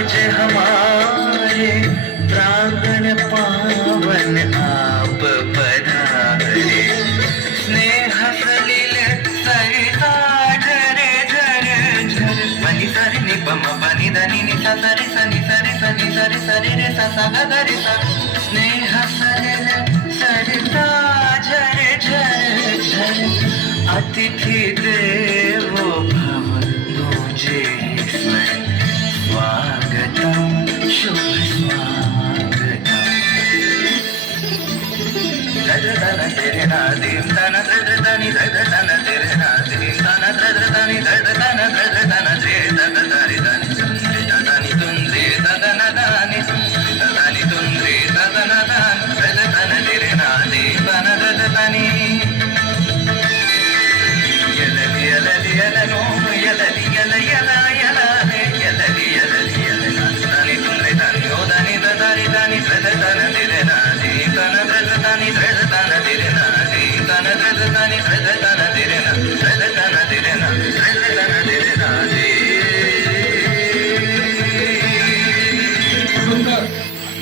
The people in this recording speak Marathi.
आज हमारे प्राण पावन आप पधारे स्नेह सलिल सरिता झरे झरे झरे पनी सरि नि पम पनी धनी नि सा सरि सनि सरि सनि सरि सरि रे सा सा ग ग रे सा स्नेह सलिल सरिता झरे झरे झरे अतिथि देवो भव तुझे स्वागतम शुभ स्वागतम धर धन तेरे नादिम धन धर धनि धर धन तेरे नादिम धन धर धनि धर धन धर धन रे धन धरि धनि धनि तुंदे धन धनि धनि तुंदे धन धन धर धन तेरे नादिम धन धर धनि यलली यलली यलनो यलली यल यला यला यलली यलली यलना धनि तुंदे धनि ओ धनि धरि धनि धर धन तेरे नादिम धन धर धनि धर धन तेरे नादिम धन धर धनि धर